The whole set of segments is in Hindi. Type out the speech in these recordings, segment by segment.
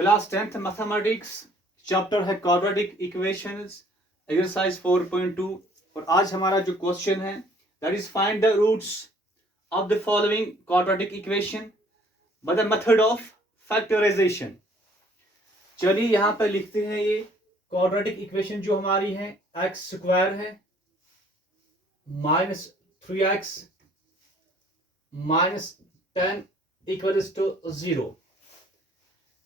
क्लास 10th मैथमेटिक्स, चैप्टर है क्वाड्रेटिक इक्वेशंस, एक्सरसाइज 4.2। और आज हमारा जो क्वेश्चन है that is find the roots of the following quadratic equation by the method of factorisation. चलिए यहाँ पर लिखते हैं ये क्वाड्रेटिक इक्वेशन जो हमारी है, एक्स स्क्वायर है minus 3x minus 10 equals to 0।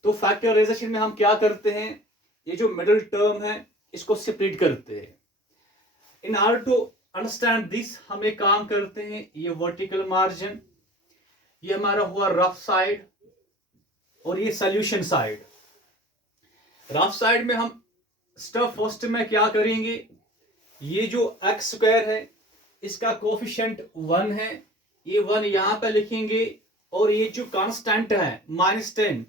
तो फैक्टराइजेशन में हम क्या करते हैं, ये जो मिडिल टर्म है इसको सेपरेट करते हैं। In order to understand this हम एक काम करते हैं, ये वर्टिकल मार्जिन, ये हमारा हुआ रफ साइड और ये सॉल्यूशन साइड। रफ साइड में हम स्टेप फर्स्ट में क्या करेंगे, ये जो एक्स स्क्वायर है इसका कोफिशिएंट 1 है, ये 1 यहां पर लिखेंगे और ये जो कांस्टेंट है -10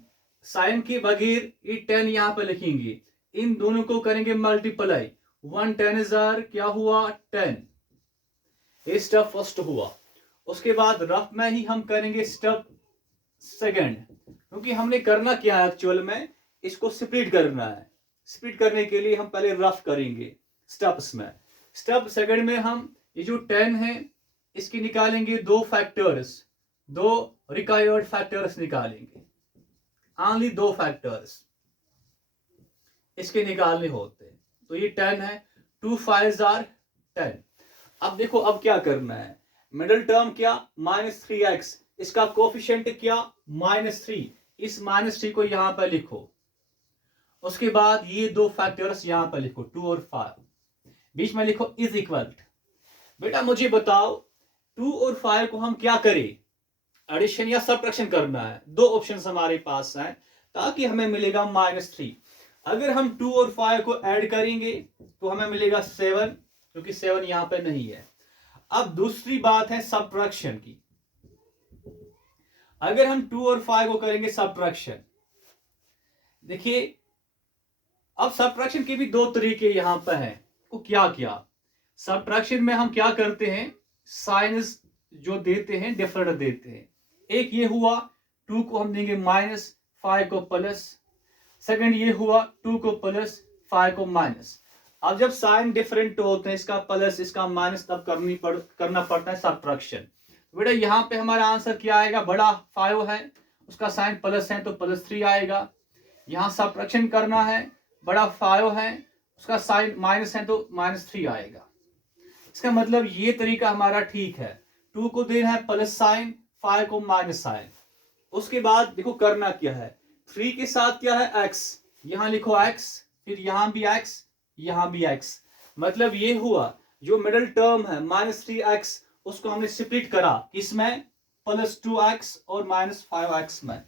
साइन के बगैर ये 10 यहां पर लिखेंगे। इन दोनों को करेंगे मल्टीप्लाई, 1 10 क्या हुआ 10। ये स्टेप फर्स्ट हुआ। उसके बाद रफ में ही हम करेंगे स्टेप सेकंड, क्योंकि हमने करना क्या है एक्चुअल में, इसको स्प्लिट करना है। स्प्लिट करने के लिए हम पहले रफ करेंगे स्टेप्स में। स्टेप सेकंड में हम ये जो 10 है इसकी निकालेंगे दो फैक्टर्स, दो रिक्वायर्ड फैक्टर्स निकालेंगे, ओनली दो फैक्टर्स इसके निकालने होते हैं। तो ये 10 है, 2 5s are 10। अब देखो अब क्या करना है, मिडिल टर्म क्या -3x, इसका कोफिशिएंट क्या -3, इस -3 को यहां पर लिखो। उसके बाद ये दो फैक्टर्स यहां पर लिखो 2 और 5, बीच में लिखो इज इक्वल। बेटा मुझे बताओ 2 और 5 को हम क्या करें, एडिशन या सब्ट्रैक्शन करना है। दो ऑप्शंस हमारे पास हैं ताकि हमें मिलेगा -3। अगर हम 2 और 5 को ऐड करेंगे तो हमें मिलेगा 7, क्योंकि 7 यहां पे नहीं है। अब दूसरी बात है सब्ट्रैक्शन की। अगर हम 2 और 5 को करेंगे सब्ट्रैक्शन, देखिए अब सब्ट्रैक्शन के भी दो तरीके यहां पर हैं। तो क्या क्या सब्ट्रैक्शन में हम क्या करते हैं, साइंस जो देते हैं डिफरेंट देते हैं। एक ये हुआ 2 को हम देंगे माइनस, 5 को प्लस। सेकंड ये हुआ 2 को प्लस, 5 को माइनस। अब जब साइन डिफरेंट होते हैं, इसका प्लस इसका माइनस, तब करना पड़ता है सब्ट्रैक्शन। बेटा यहाँ पे हमारा आंसर क्या आएगा, बड़ा 5 है उसका साइन प्लस है तो +3 आएगा। यहाँ सब्ट्रैक्शन करना है, बड़ा 5 है उसका साइन माइनस है तो -3 आएगा। इसका मतलब ये तरीका हमारा ठीक है, 2 को देना है प्लस साइन, 5 को माइनस साइन। उसके बाद देखो करना क्या है, 3 के साथ क्या है x, यहां लिखो x, फिर यहां भी x, यहां भी x। मतलब ये हुआ जो मिडिल टर्म है -3x, उसको हमने स्प्लिट करा किसमें, +2x और -5x में।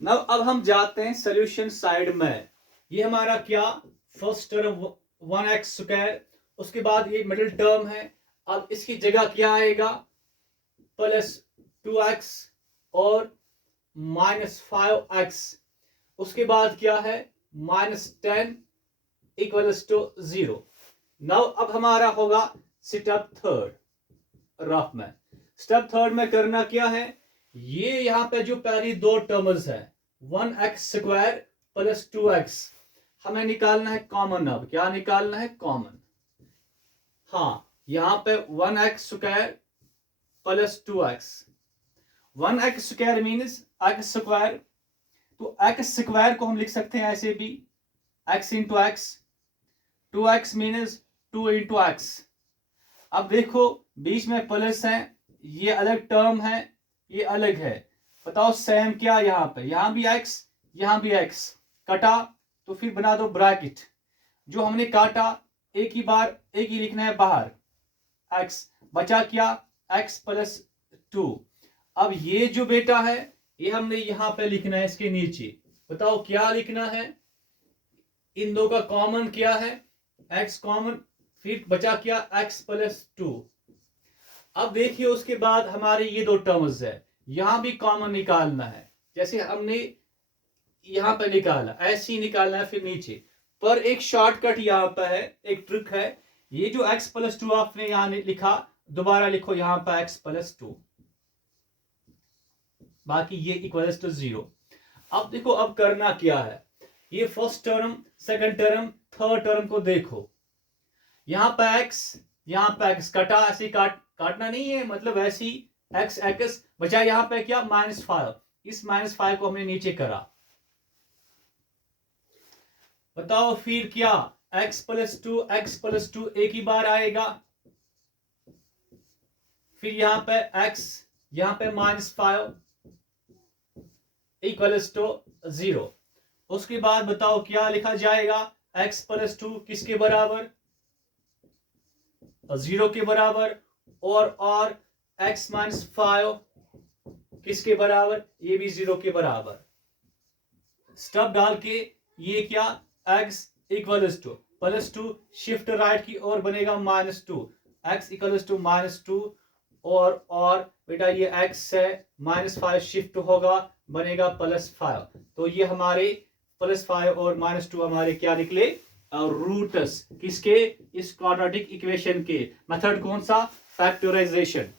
अब हम जाते हैं सोल्यूशन साइड में। ये हमारा क्या, फर्स्ट टर्म 1x स्क्वायर, उसके बाद ये मिडिल टर्म है। अब इसकी जगह क्या आएगा, +2x और -5x। उसके बाद क्या है -10 इक्वल्स टू 0। नाउ अब हमारा होगा स्टेप थर्ड रफ में। स्टेप थर्ड में करना क्या है, ये यहां पे जो पहली दो टर्म्स है 1x स्क्वायर प्लस 2x, हमें निकालना है कॉमन। अब क्या निकालना है, कॉमन। हाँ यहां पे 1x square plus 2x, 1x square means x square, तो x स्क्वायर को हम लिख सकते हैं ऐसे भी, x into x, 2x means 2 into x. अब देखो बीच में प्लस है, ये अलग टर्म है, ये अलग है। बताओ सेम क्या, यहाँ पे यहाँ भी x यहाँ भी x, कटा तो फिर बना दो ब्रैकेट। जो हमने काटा एक ही बार एक ही लिखना है बाहर, x बचा क्या x प्लस 2। अब ये जो बेटा है ये हमने यहां पे लिखना है इसके नीचे। बताओ क्या लिखना है, इन दो का कॉमन क्या है, x कॉमन, फिर बचा क्या x प्लस 2। अब देखिए उसके बाद हमारे ये दो टर्म्स है, यहां भी कॉमन निकालना है, जैसे हमने यहां पे निकाला ऐसे ही निकालना है फिर नीचे। पर एक शॉर्टकट यहां पे है, एक ट्रिक है, ये जो x प्लस 2 आपने यहां लिखा, दोबारा लिखो यहां पे x प्लस 2। बाकी ये इक्वल्स टू 0। अब देखो अब करना क्या है, ये first term, second term, third term को देखो। यहाँ पे x कटा, ऐसे काटना नहीं है, मतलब ऐसी x x बचा, यहाँ पे क्या -5, इस -5 को हमने नीचे करा। बताओ फिर क्या, x+2 एक ही बार आएगा, फिर यहाँ पे x, यहाँ पे -5 इक्वल्स टू 0। उसके बाद बताओ क्या लिखा जाएगा, x+2 किसके बराबर, 0 के बराबर, और x -5 किसके बराबर, ये भी 0 के बराबर। स्टब डाल के ये क्या, x equals to +2 shift right की ओर बनेगा -2, x इक्वल्स टू -2, और बेटा ये x है -5 शिफ्ट होगा, बनेगा +5। तो ये हमारे +5 और -2 हमारे क्या निकले, रूट्स किसके, इस क्वाड्रेटिक इक्वेशन के। मेथड कौन सा, फैक्टराइजेशन।